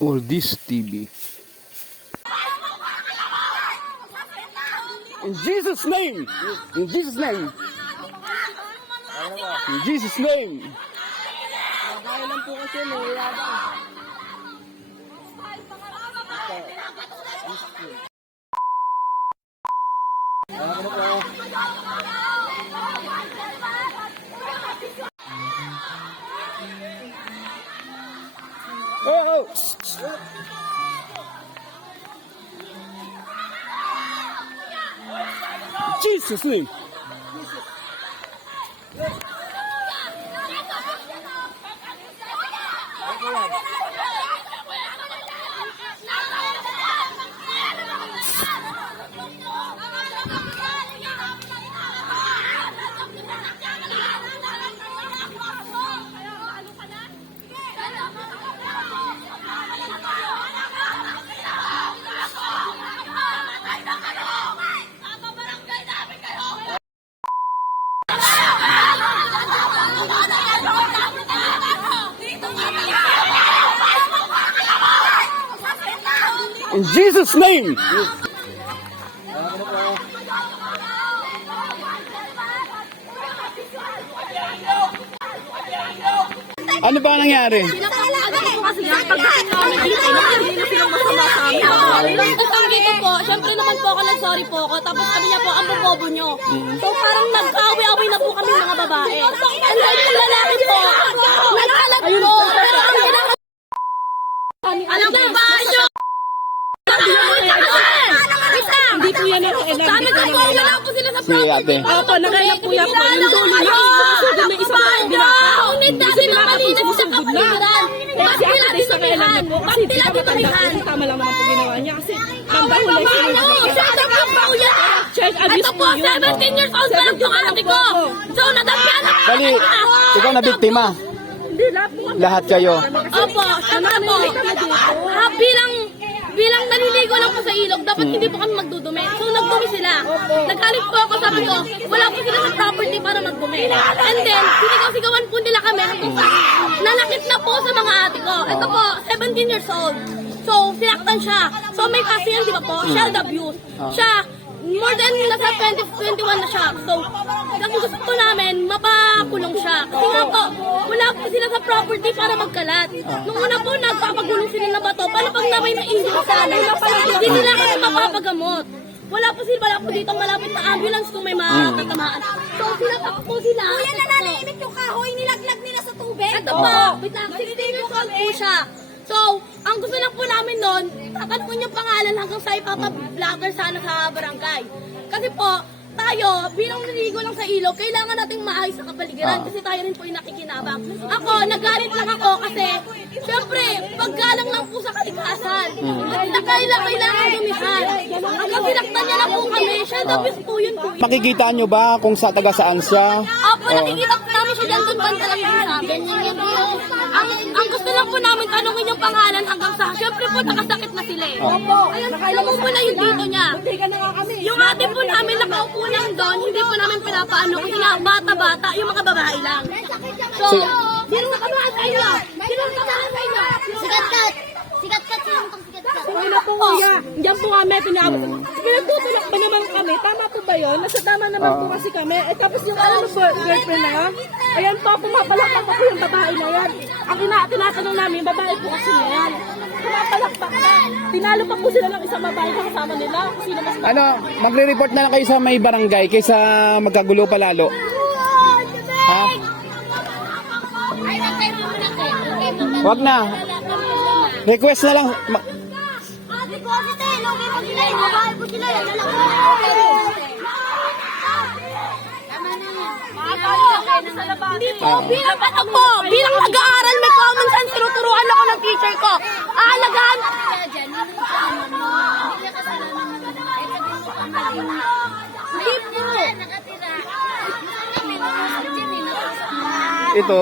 Oldies TV. In Jesus' name! In Jesus' name! In Jesus' name! Kaya lang po kasi nahihirapan. Oh! Jesus' name! In Jesus' name! Ano ba nangyari? Dito po, syempre naman po ako nag-sorry po ako, tapos sabi niya po, ang bobobo nyo. So parang nagkaaway-away na po kami mga babae. And then yung lalaki po, nagkalat po. Alam ko ba nyo? Hindi po yan ang elang. Sabi ko, wala po sila sa Si ate. Opo, nakalapuya po. Yung dulo niya, susunod na isang taong binaka. Kasi nakalinis sa kapaligiran. Kaya si ate din sa kailan na po. Kasi di ka matanda. Kasi tama lang naman po ginawa niya. Kasi nambahulay sila. Child abuse Ito po, 17 years old pa lang itong ate ko. So, nadagyan na po. Bali, ikaw na biktima. Hindi, lahat po. Lahat kayo. Opo, syempre po. Bilang naliligo lang po sa ilog, dapat hindi po kami magdudumi. So, nagdumi sila. Nagkalit po ako, sabi ko, wala po sila sa property para magdumi. And then, sinigaw-sigawan po nila kami hanggang sa nalakit na po sa mga ate ko. Ito po, 17 years old. So, sinaktan siya. So, may kasi yan, di ba po? Child abuse. Siya, more than nasa 20, 21 na siya. So, ang gusto po namin, mapakulong siya. Kasi nga po, wala po sila sa property para magkalat. Nung una po, nagpapagulong sila na bato. Paano pag naway na injury sa amin? Hindi sila kasi mapapagamot. Wala po dito malapit na ambulance kung may matatamaan. So, sila po sila. Kuya, nananahimik yung kahoy, nilaglag nila sa tubig. Ito po, 16 years old po siya. So, ang gusto lang po namin nun, tapat po niyang pangalan hanggang sa ipapa-vlogger sana sa barangay. Kasi po, tayo, bilang naligo lang sa ilog, kailangan nating maayos sa kapaligiran kasi tayo rin po yung nakikinabang. Ako, nagalit lang ako kasi, syempre, paggalang lang po sa kalikasan. At kailangan dumihan. Hanggang sinaktan niya na po kami, siya tapos po yun po. Makikita nyo ba kung sa taga saan siya? Opo, nakikita po namin siya dyan, doon banda lang yung sabi. Ang gusto lang po namin tanungin yung pangalan hanggang sa, syempre po nakasakit na sila eh. Opo. Ayun, alam mo po na yung dito niya. Muntikan na nga kami. Yung ate po namin nakaupo lang doon, hindi po namin pinapaano kasi nga bata-bata, yung mga babae lang. So, sino na kamahan sa inyo? Sino na kamahan sa inyo? Sikat-kat. Sikat-kat silang pang sikat-kat. Okay na po kuya. Diyan po kami, pinagtutulak ba naman kami? Tama po ba yun? Nasa tama naman po kasi kami. Eh tapos yung ano po, girlfriend na yan. Ayan po, pumapalakpak pa po yung babae na yan. Ang tinatanong namin, babae po kasi na yan. Pumapalakpak na. Tinalo pa po sila ng isang babae na kasama nila. Kung sino mas Ano, magre-report na lang kayo sa may barangay kaysa magkagulo pa lalo. Ha? Wag na. Request na lang. Ate ko kasi tayo, lumi mo sila, babae po sila, lalaki mo. Hindi po, bilang ano po, bilang nag-aaral, may common sense, tinuturuan ako ng teacher ko. Aalagaan. Hindi po. Ito,